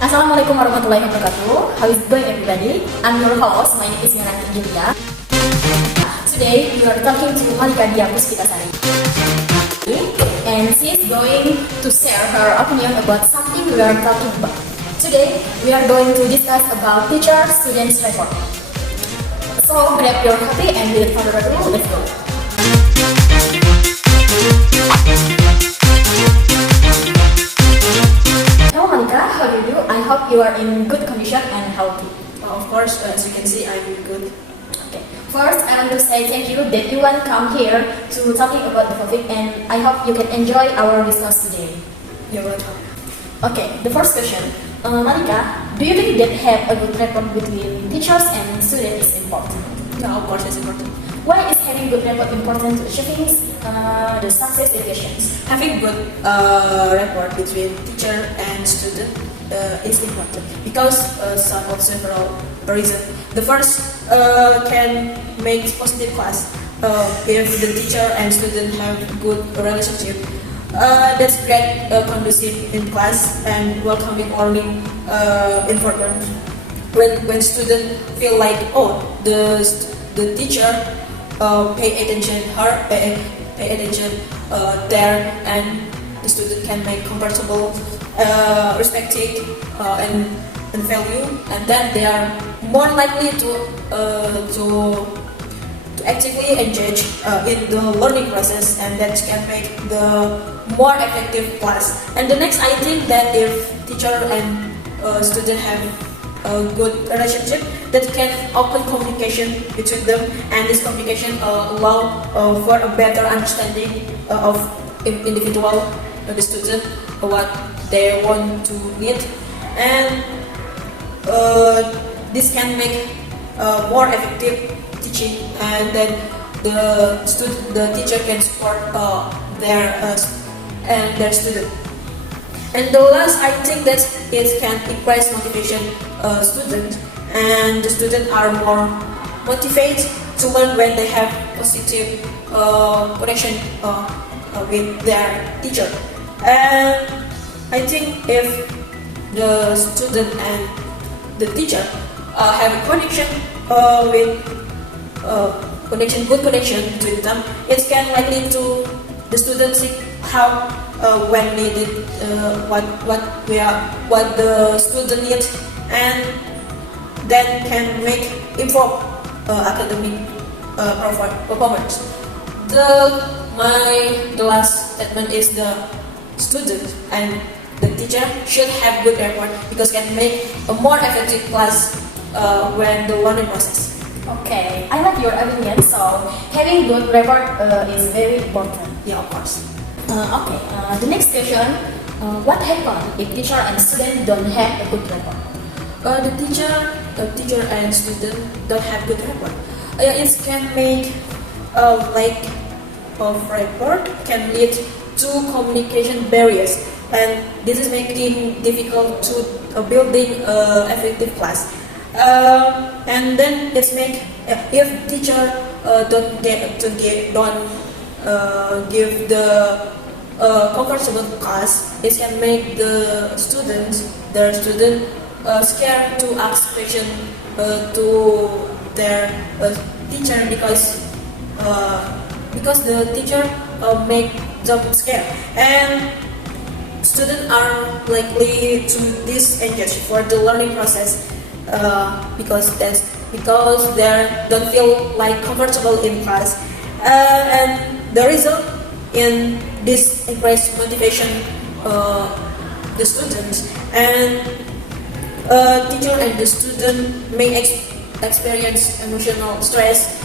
Assalamualaikum warahmatullahi wabarakatuh. How is it going, everybody? I'm your host. My name is Julia. Today we are talking to Malika Dia Puspitasari, and she is going to share her opinion about something we are talking about. Today we are going to discuss about teacher-student rapport. So grab your copy and without further ado, let's go. Hello Malika, how do you do? I hope you are in good condition and healthy. Of course, as you can see, I'm good. Okay. First, I want to say thank you that you want to come here to talking about the topic, and I hope you can enjoy our discuss today. You're welcome. Okay, the first question. Malika, do you think that have a good rapport between teachers and students is important? No, of course, it's important. Why is having good rapport important to achieving the success educations? Having good rapport between teacher and student is important because some of several reasons. The first can make positive class. If the teacher and student have good relationship, that's great, conducive in class and welcoming learning environment. When students feel like the teacher pay attention there, and the student can make comfortable, respected, and value, and then they are more likely to actively engage in the learning process, and that can make the more effective class. And the next, I think that if teacher and student have a good relationship, that can open communication between them, and this communication allow for a better understanding of individual, the student, what they want to need, and this can make more effective teaching, and then the teacher can support their student. And the last, I think that it can increase motivation student, and the students are more motivated to learn when they have positive connection with their teacher. And I think if the student and the teacher have a connection good connection with them, it can likely to the student seek help when needed, what the student needs, and then can make improve academic performance. The last statement is the student and the teacher should have good rapport because can make a more effective class when the learning process. Okay, I like your opinion. So having good rapport is very important. Yeah, of course. Okay, the next question. What happens if teacher and student don't have a good rapport? The teacher and student don't have good rapport. It can make lack of rapport can lead to communication barriers, and this is making difficult to building effective class. And then it's make if teacher don't give the comfortable class, it can make their student scared to ask question to their teacher because the teacher make them scared, and students are likely to disengage for the learning process because they don't feel like comfortable in class, and the result in this increased motivation the students, and teacher and the student may experience emotional stress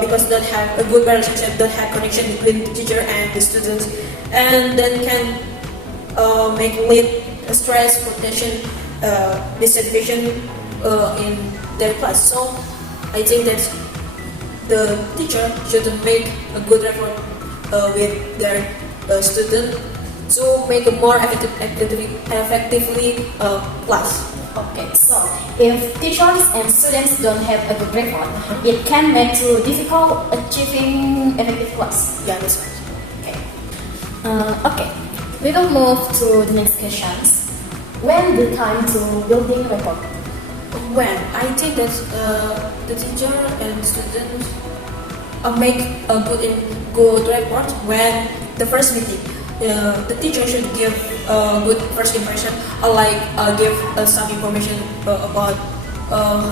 because don't have a good relationship, don't have connection between the teacher and the students, and then can make lead stress, potential dissatisfaction in their class. So I think that the teacher should make a good rapport with their student to make a more effectively class. Okay, so if teachers and students don't have a good rapport, it can make it difficult achieving effective class. Yeah, that's right. Okay. Okay. We will move to the next questions. When the time to building rapport? When I think that the teacher and students make a good report when the first meeting. The teacher should give a good first impression, or like give some information about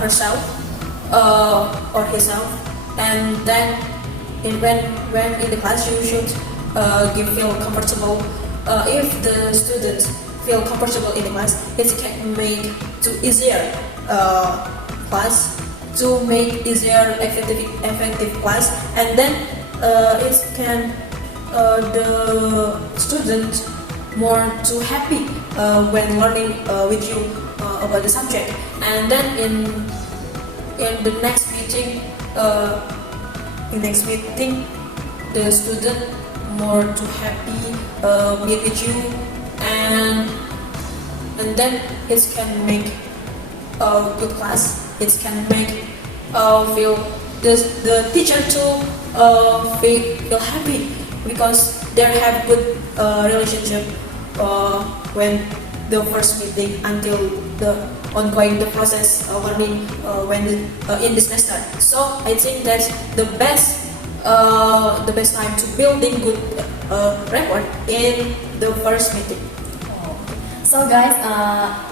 herself or himself, and then when in the class you should feel comfortable. If the students feel comfortable in the class, it can make to easier class, to make easier effective class, and then it can the student more to happy when learning with you about the subject. And then in the next meeting, the student more to happy meet with you, and then it can make a good class. It can make feel the teacher too feel happy, because they have good relationship when the first meeting until the ongoing the process learning when in the semester. So I think that's the best time to building good rapport in the first meeting. So guys,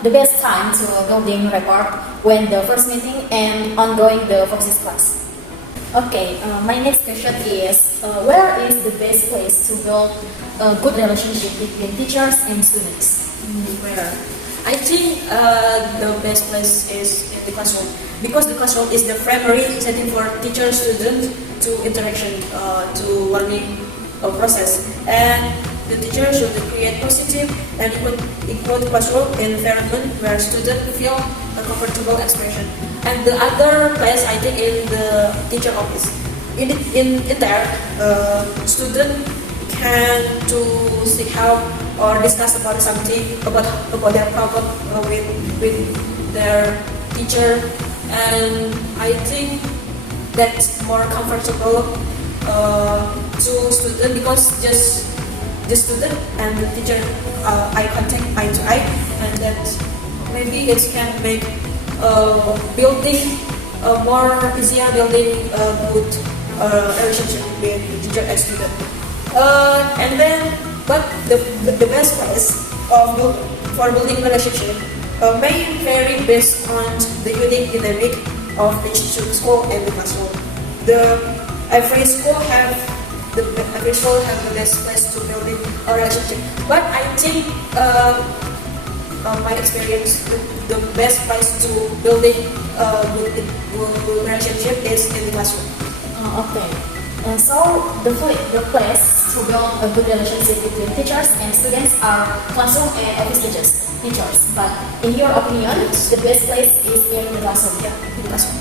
the best time to building rapport when the first meeting and ongoing the focus class. Okay, my next question is, where is the best place to build a good relationship between teachers and students? Where? I think the best place is in the classroom, because the classroom is the primary setting for teacher student to interaction to learning process, and the teacher should create positive and equal classroom environment where students feel a comfortable expression. And the other place, I think, in the teacher office. In there, student can to seek help or discuss about something about their problem with their teacher, and I think that's more comfortable to student, because just the student and the teacher eye contact, eye to eye, and that maybe it can make building more easier, building a good relationship with teacher and student. And then, but the best place for building relationship may vary based on the unique dynamic of each school and the classroom. Every school have the best place to building a relationship. But I think my experience, the best place to building good relationship is in the classroom. Okay. And so the place to build a good relationship between teachers and students are classroom and office teachers. But in your opinion, the best place is in the classroom. Yeah, in the classroom.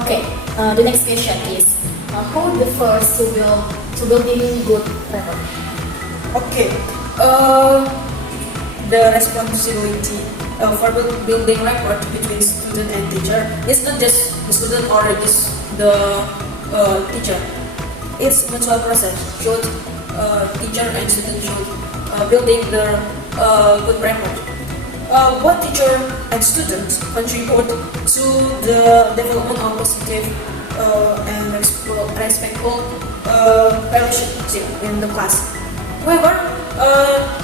Okay. The next question is, who the first to building good rapport? Okay. The responsibility for building rapport between student and teacher is not just the student or just the teacher. It's mutual process. Should teacher and student should building the good rapport. What teacher and students contribute to the development of positive and respectful relationship in the class. However,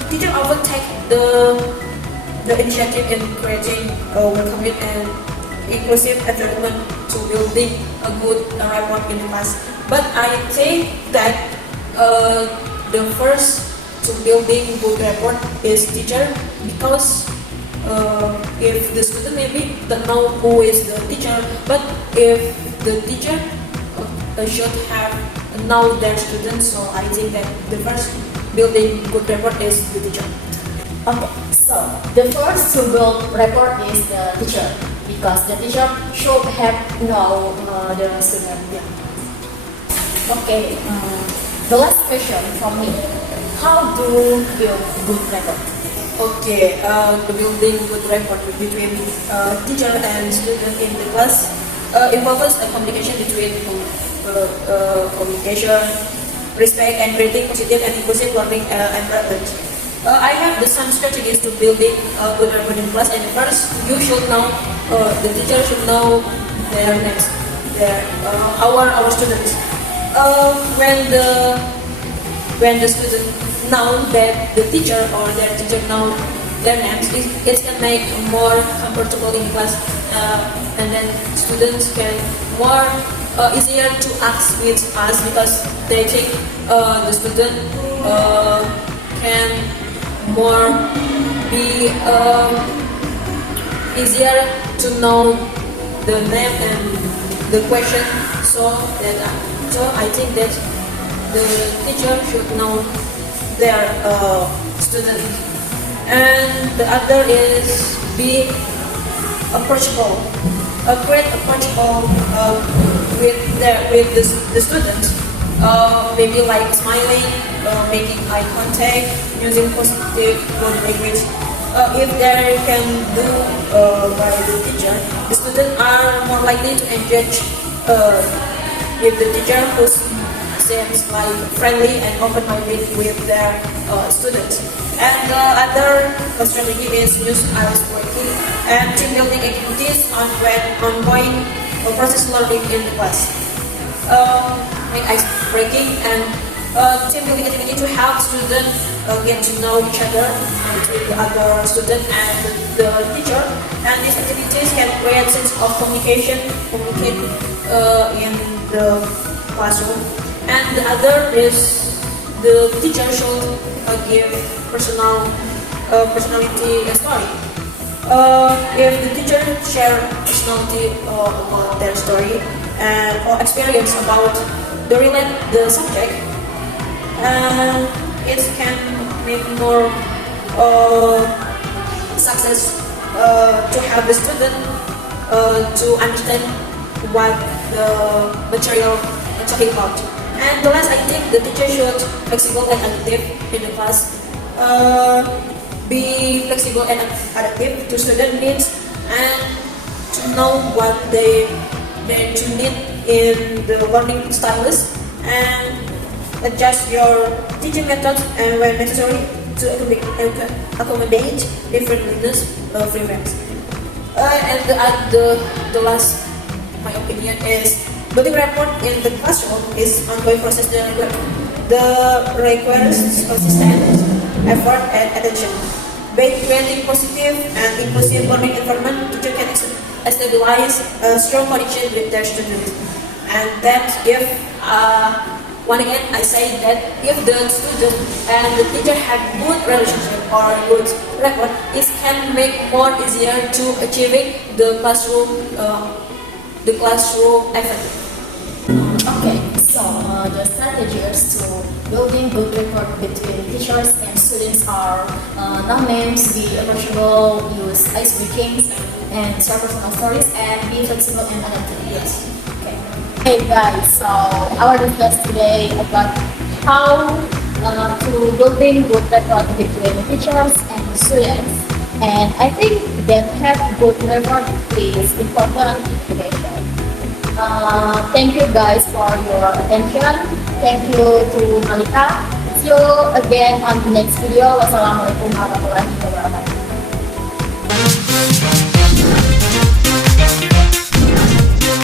teacher often take the initiative in creating a welcoming and inclusive environment to building a good rapport in the class. But I think that the first to building good rapport is teacher, because if the student maybe don't know who is the teacher, but if the teacher should have know their students, so I think that the first building good rapport is the teacher. Okay, so the first to build rapport is the teacher, because the teacher should have know the student. Yeah. Okay, the last question from me: how do you build good rapport? Okay, the building good rapport between teacher and student in the class involves a communication between communication, respect, and creating positive and inclusive learning environment. I have some strategies to building good rapport in class. And first, you should know the teacher should know their names, their our students. When the student know that the teacher or their teacher know their names, it can make more comfortable in class, and then students can more easier to ask with us because they think the student can more be easier to know the name and the question. So I think that the teacher should know their student. And the other is be approachable, a great approachable with the students. Maybe like smiling, making eye contact, using positive body language. If they can do by the teacher, the students are more likely to engage with the teacher who seems like friendly and open-minded with their students. And the other strategy is use ice breaking and team building activities on when ongoing process learning in the class. Make ice breaking and team building activity to help students get to know each other between the other student and the teacher. And these activities can create sense of communicate in the classroom. And the other is the teacher should give personality story. If the teacher share personality about their story and or experience about the subject, it can make more success to have the student to understand what the material is talking about. And the last, I think the teacher should flexible and adaptive in the class. Be flexible and adaptive to student needs and to know what they to need in the learning styles and adjust your teaching methods and when necessary to accommodate different learners' preferences. And the last, my opinion is building rapport in the classroom is ongoing process that requires consistent effort and attention. By creating positive and inclusive learning environment, teacher can stabilize a strong connection with their students. And that if one again I say that if the student and the teacher have good relationship or good rapport, it can make more easier to achieving the classroom effect. Okay, so the strategies to building good rapport between teachers and students are know names, be approachable, use ice breaking, and share personal stories, and be flexible and adaptive. Yes. Okay. Hey guys, so our discuss today about how to building good rapport between teachers and students. And I think that have good rapport is important information. Thank you guys for your attention. Thank you to Malika. See you again on the next video. Wassalamualaikum warahmatullahi wabarakatuh.